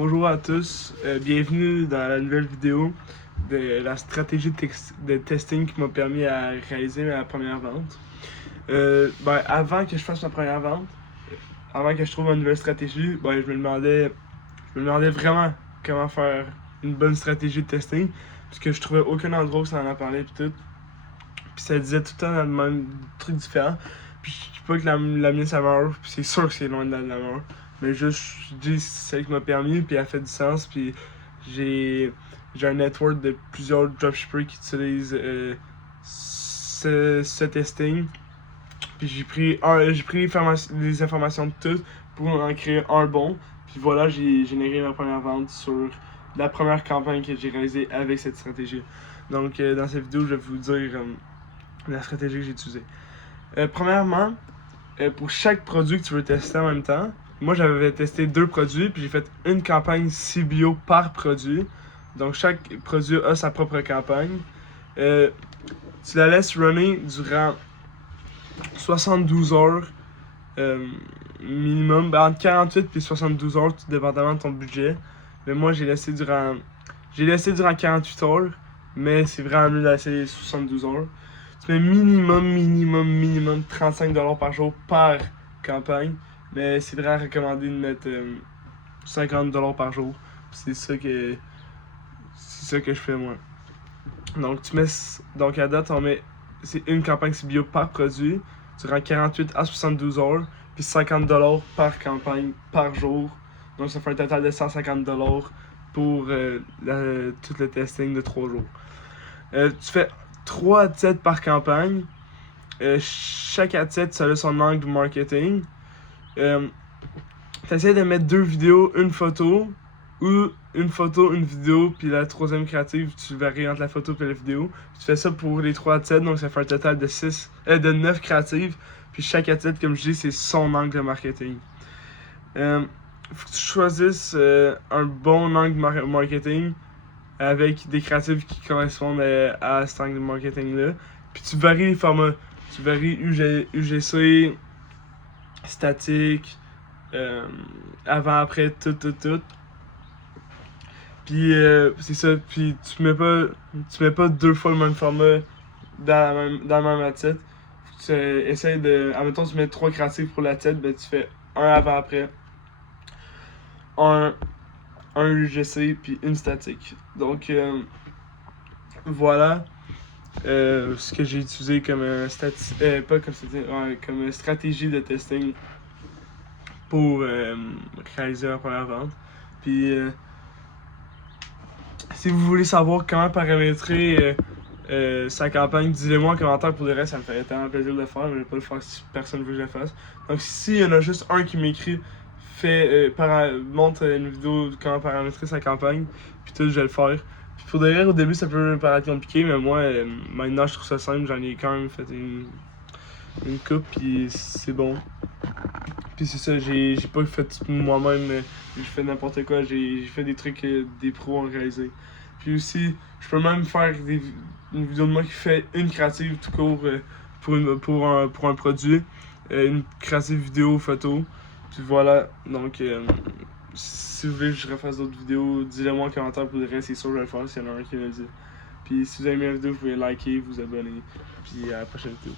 Bonjour à tous, bienvenue dans la nouvelle vidéo de la stratégie de testing qui m'a permis à réaliser ma première vente. Avant que je fasse ma première vente, avant que je trouve ma nouvelle stratégie, je me demandais vraiment comment faire une bonne stratégie de testing, puisque je trouvais aucun endroit où ça en a parlé puis tout. Puis ça disait tout le temps dans le même truc différent. Puis je dis pas que la mienne ça meurt, puis c'est sûr que c'est loin de la meilleure. Mais juste, je dis celle qui m'a permis, puis elle fait du sens, puis j'ai un network de plusieurs dropshippers qui utilisent ce testing. Puis j'ai pris les informations de toutes pour en créer un bon. Puis voilà, j'ai généré ma première vente sur la première campagne que j'ai réalisée avec cette stratégie. Donc dans cette vidéo, je vais vous dire la stratégie que j'ai utilisée. Premièrement, pour chaque produit que tu veux tester en même temps, moi j'avais testé 2 produits, puis j'ai fait une campagne CBO par produit. Donc chaque produit a sa propre campagne. Tu la laisses runner durant 72 heures minimum, entre 48 et 72 heures, tout dépendamment de ton budget. Mais moi j'ai laissé durant 48 heures, mais c'est vraiment mieux de laisser 72 heures. Tu mets minimum 35$ par jour par campagne. Mais c'est vraiment recommandé de mettre 50$ par jour. C'est ça que je fais moi. Donc à date, c'est une campagne CBO par produit durant 48 à 72 heures, puis 50$ par campagne par jour. Donc ça fait un total de 150$ pour tout le testing de 3 jours. Tu fais 3 adsets par campagne. Chaque adset, ça a son angle marketing. Tu essaies de mettre 2 vidéos, une photo, ou une photo, une vidéo, puis la troisième créative, tu varies entre la photo et la vidéo. Tu fais ça pour les 3 adsets, donc ça fait un total de 9 créatives. Puis chaque adset, comme je dis, c'est son angle marketing. Faut que tu choisisses un bon angle marketing avec des créatives qui correspondent à cet angle marketing-là. Puis tu varies les formats. Tu varies UGC, statique, avant-après, tout. Puis c'est ça, puis tu mets pas 2 fois le même format dans le même adset. Tu essaies de. Admettons, tu mets 3 créatifs pour l'adset, ben tu fais un avant-après, un UGC, puis une statique. Donc voilà ce que j'ai utilisé comme comme stratégie de testing pour réaliser ma première vente. Puis si vous voulez savoir comment paramétrer sa campagne, dis-le-moi en commentaire. Pour le reste, ça me ferait tellement plaisir de le faire, mais je vais pas le faire si personne veut que je le fasse. Donc s'il y en a juste un qui m'écrit, montre une vidéo de comment paramétrer sa campagne, puis tout, je vais le faire. Puis pour de vrai, au début ça peut paraître compliqué, mais moi maintenant je trouve ça simple, j'en ai quand même fait une coupe, puis c'est bon. Puis c'est ça, j'ai pas fait moi-même, j'ai fait n'importe quoi, j'ai fait des trucs que des pros ont réalisé. Puis aussi, je peux même faire une vidéo de moi qui fait une créative tout court pour un produit, une créative vidéo, photo. Puis voilà, donc si vous voulez que je refasse d'autres vidéos, dites-le moi en commentaire. Pour le reste, c'est sûr que je vais le faire s'il y en a un qui me le dit. Puis si vous avez aimé la vidéo, vous pouvez liker, vous abonner. Puis à la prochaine vidéo.